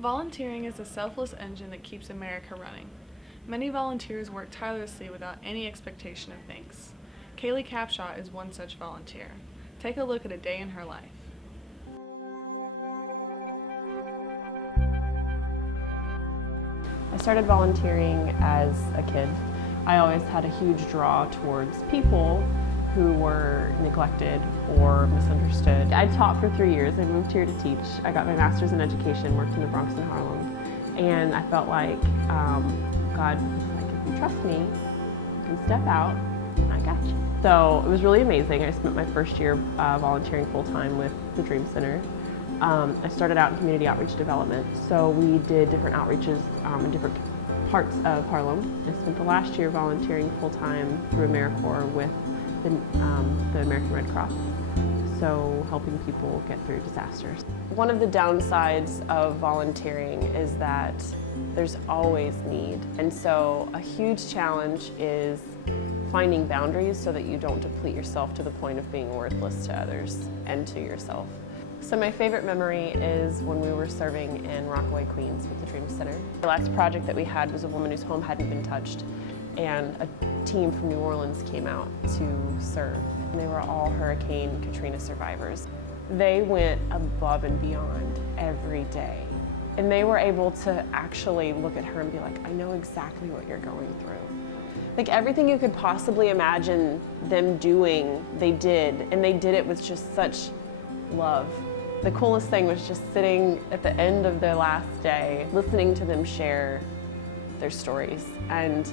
Volunteering is a selfless engine that keeps America running. Many volunteers work tirelessly without any expectation of thanks. Kayli Capshaw is one such volunteer. Take a look at a day in her life. I started volunteering as a kid. I always had a huge draw towards people who were neglected or misunderstood. I taught for 3 years. I moved here to teach. I got my master's in education, worked in the Bronx and Harlem, and I felt like God was like, if you trust me, you can step out and I got you. So it was really amazing. I spent my first year volunteering full-time with the Dream Center. I started out in community outreach development, so we did different outreaches in different parts of Harlem. I spent the last year volunteering full-time through AmeriCorps with the American Red Cross, so helping people get through disasters. One of the downsides of volunteering is that there's always need, and so a huge challenge is finding boundaries so that you don't deplete yourself to the point of being worthless to others and to yourself. So my favorite memory is when we were serving in Rockaway, Queens with the Dream Center. The last project that we had was a woman whose home hadn't been touched, and a team from New Orleans came out to serve. And they were all Hurricane Katrina survivors. They went above and beyond every day. And they were able to actually look at her and be like, I know exactly what you're going through. Like everything you could possibly imagine them doing, they did. And they did it with just such love. The coolest thing was just sitting at the end of their last day, listening to them share their stories. And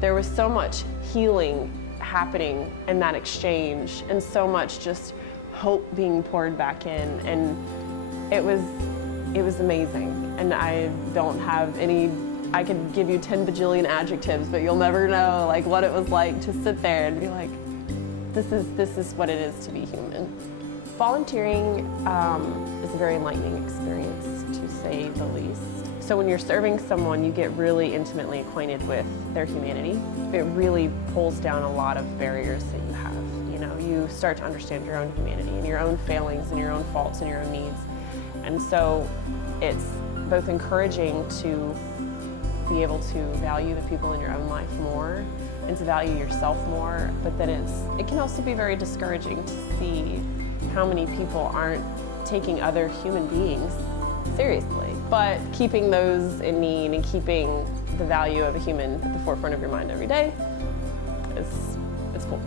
there was so much healing happening in that exchange, and so much just hope being poured back in. And it was amazing. And I don't have any, I could give you 10 bajillion adjectives, but you'll never know like what it was like to sit there and be like, this is what it is to be human. Volunteering is a very enlightening experience, to say the least. So when you're serving someone, you get really intimately acquainted with their humanity. It really pulls down a lot of barriers that you have. You know, you start to understand your own humanity and your own failings and your own faults and your own needs. And so it's both encouraging to be able to value the people in your own life more and to value yourself more, but then it can also be very discouraging to see how many people aren't taking other human beings seriously. But keeping those in need and keeping the value of a human at the forefront of your mind every day it's cool.